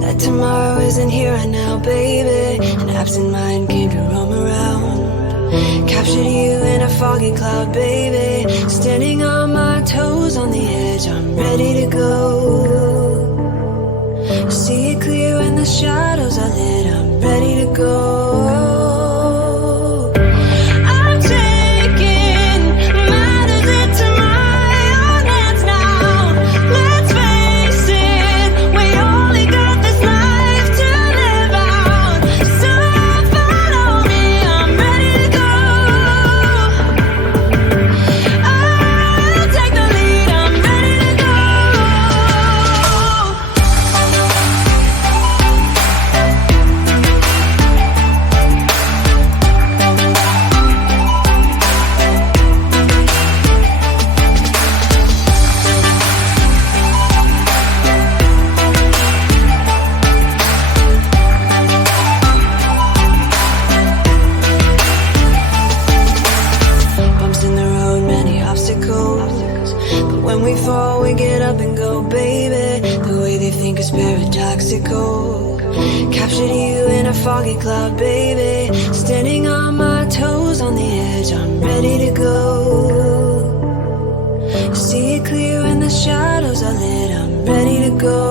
that tomorrow isn't here right now, baby. An absent mind came to roam around. Captured you in a foggy cloud, baby. Standing on my toes on the edge, I'm ready to go. See it clear when the shadows are lit, I'm ready to go. When we fall, we get up and go, baby. The way they think is paradoxical. Captured you in a foggy cloud, baby. Standing on my toes on the edge, I'm ready to go. See it clear when the shadows are lit, I'm ready to go.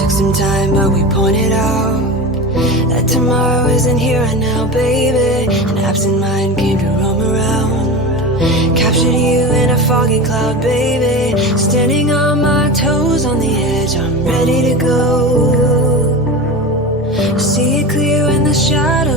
Took some time, but we pointed out that tomorrow isn't here right now, baby. An absent mind came to roam around. Captured you in a foggy cloud, baby. Standing on my toes on the edge, I'm ready to go. See it clear when the shadows